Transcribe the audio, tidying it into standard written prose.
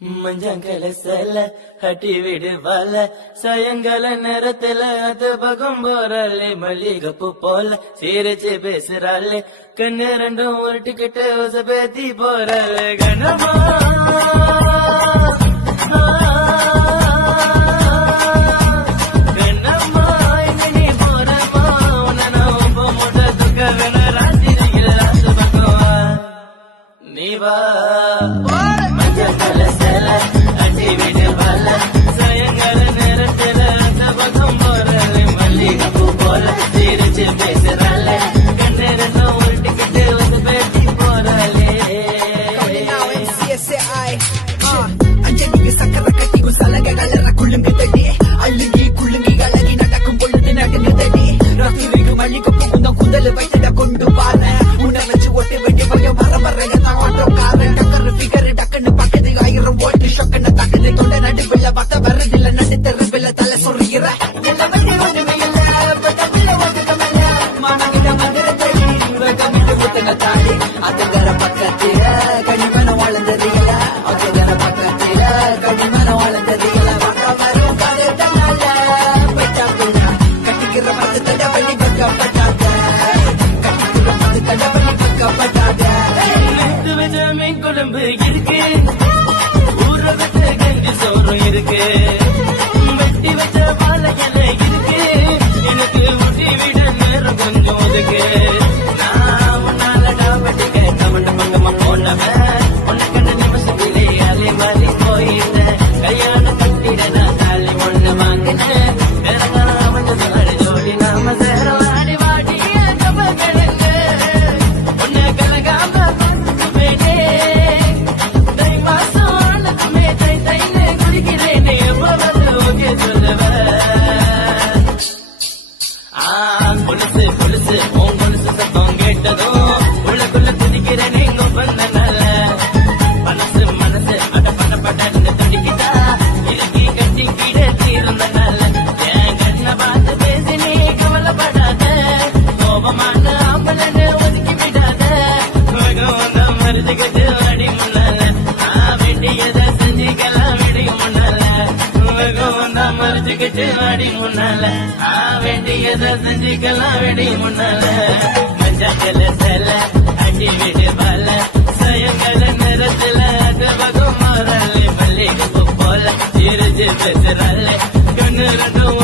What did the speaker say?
மஞ்சங்கல சேல கட்டி விடுவால சாயங்கால நேரத்துல அது பகம் போறாளே மல்லிகப்பு போல சிரிச்சு பேசுறாளே கண்ணு ரெண்டும் உருட்டிக்கிட்டு பேத்தி போறாளே கனமா மஞ்சள் சேல அட்டி விடுவால சாயங்கால நேரத்துல அந்த பக்கம் போறாளே மல்லிகப்பு போல சிரிச்சு பேசுறாளே கண்ணு ரெண்டும் உருட்டிக்கிட்டு பேத்தி போறாளே சக்கர கட்டி சலக கலர குள்ளுங்க தடி அள்ளுங்கி குள்ளுங்கி கலகி நடக்கும் பொழுது நடந்து தடி ராத்திரிக்கு மல்லிகப்பு குந்தம் குந்தல் வைத்திட கொண்டு பாரு உன்னை வச்சு ஒட்டி வெட்டி வய மர மறைய தான் ஓட்டக்காரன் டக்கரு பிகரு டக்குன்னு பக்கத்து 1000 ஓட்டு ஷொக்கன்னு தக்குது தொண்டை நடுவில் வத்த வரதில்ல நடு தெருவில் தலை சொல்லுகிற தாடி அதுகர பக்கத்தில கனிமன வளர்ந்ததில்ல அதுகர பக்கத்தில கனிமன வளர்ந்ததில்ல வரும் கதைத்தனால பட்டாப்புல கட்டிக்கிற மத்து தடவழி பக்கப்பட்டாத கட்டிக்கிற மத்து தடவழி பக்கப்பட்டாத மீன் குழம்பு இருக்கு ஊற வச்ச கஞ்சி சோறும் இருக்கு வெட்டி வச்ச வாழையில இருக்கு எனக்கு ஊட்டி விட நேரம் கொஞ்சம் ஒதுக்கு நான் உன்னால டாபட்டி கேட்ட பங்கமா போனவன் உன்னை கண்ட நிமிஷத்திலே அலி மாலி போயிட்டேன் கல்யாணம் கட்டிட நான் தாலி ஒண்ணு வாங்கினேன் அமைஞ்சது ஜோடி நாம சேர வாடி வாடி கிழங்கு உன்னை கலகாம பொலுசு பொலுசு உன் பொலுசு சத்தம் கேட்டதும் உள்ளக்குள்ள துதிக்கிற நீங்க பண்ணனால மனசு மனசு பட பட படன்னு துடிக்கிட்டா இறுக்கி கட்டி கீழே தீர்ந்தனால என் கண்ணை பார்த்து பேசி நீ கவலைப்படாத கோபமான ஆம்பளன்னு ஒதுக்கி விடாத வந்த மருந்துக்கிட்டு அடி முன்னால நான் வேண்டியதை செஞ்சுக்கலாம் விடியும் முன்னால வந்த மருந்துக்கிட்டு அடி முன்னால வேண்டியதை செஞ்சுக்கலாம் வெடி முன்னால மஞ்சள் சேல அடி விடுவால சாயங்கால நேரத்துல அது பகம் மாறாளே மல்லிகைப்பூ போல சிரிச்சு பேசுறாளே கண்ணு ரெண்டும்